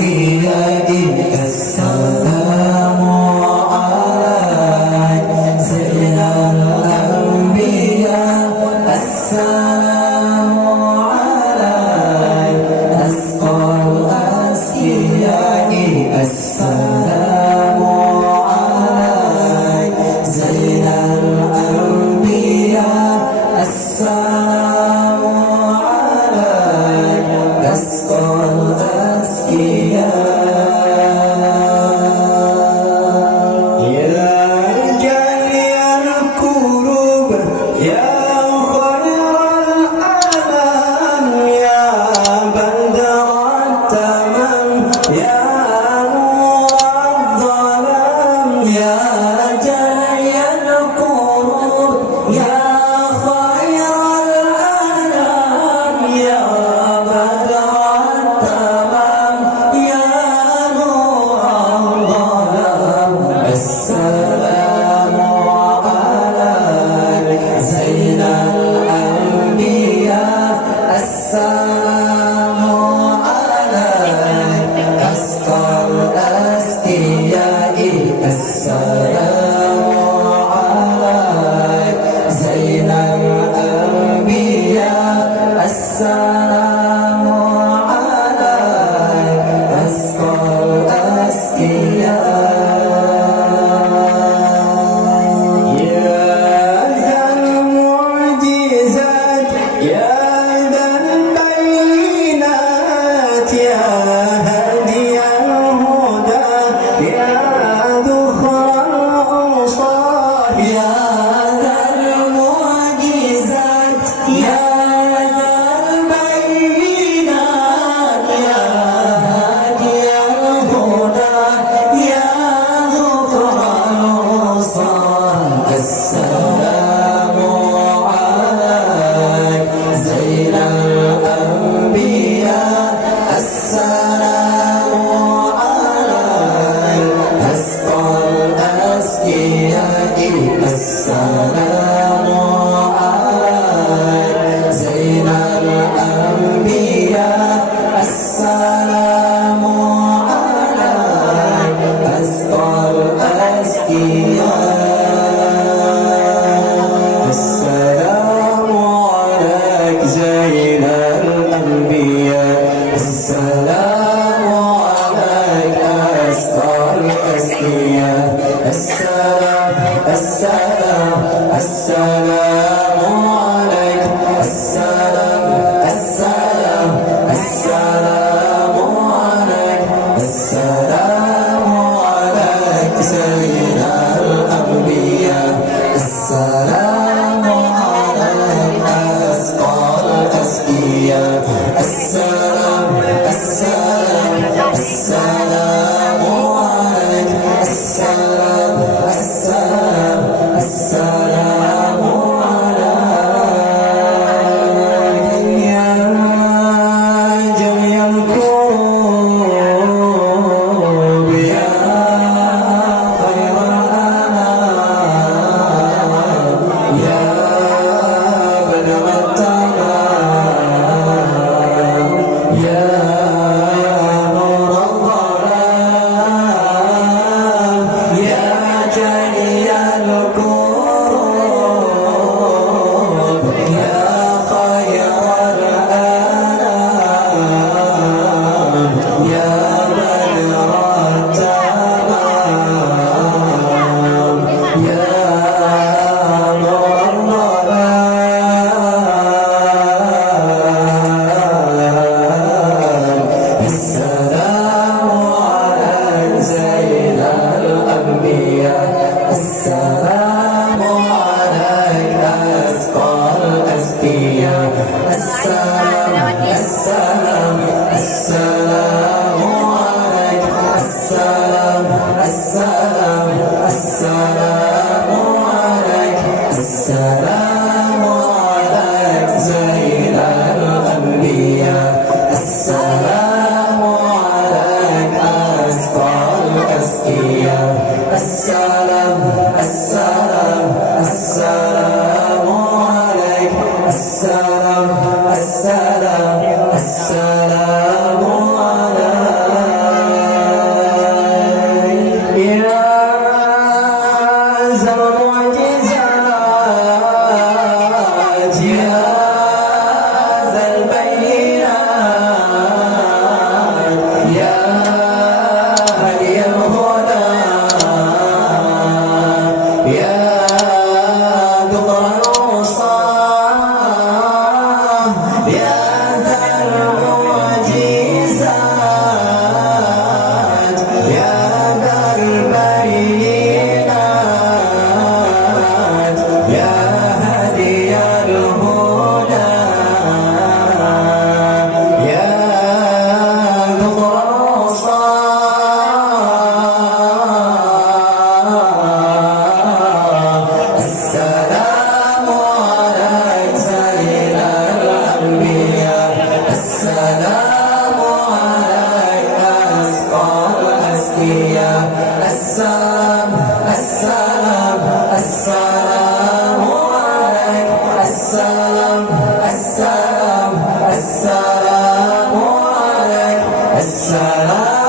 الأسقياء السلام عليك زين الأنبياء السلام عليك أسقى الأسقياء السلام عليك زين الأنبياء السلام عليك أسقى الأسقياء يا جلي الكروب يا خير الأنام يا بدر التمام يا نور الظلام يا جلي الكروب يا خير الأنام يا بدر التمام يا نور الظلام السلام عليك زين الأنبياء السلام عليك أسقى الأسقياء السلام عليك زين الأنبياء السلام عليك أسقى الأسقياء يا ذا المعجزات يا ذا البينات يا هادي الهدى يا ذخر الأوصاف يا ذا المعجزات يا ذا البينات يا هادي الهدى يا ذخر الأوصاف السلام عليك زين الأنبياء السلام عليك أسقى الأسقياء السلام عليك زين الأنبياء السلام عليك أسقى الأسقياء السلام عليك زين الأنبياء السلام عليك أسقى الأسقياء السلام السلام السلام عليك السلام السلام السلام عليك السلام عليك زين الأنبياء السلام عليك أسقى الأسقياء السلام السلام السلام عليك السلام السلام السلام عليك يا جميع الكروب يا خير الأنام يا بدر التمام يا نور الظلام يا جلي الكروب يا خير الأنام يا بدر التمام يا نور الظلام السلام عليك زين الأنبياء السلام عليك أسقى الأسقياء السلام السلام السلام عليك السلام السلام السلام عليك السلام عليك زين الأنبياء السلام عليك أسقى الأسقياء السلام السلام السلام عليك السلام السلام السلام عليك السلام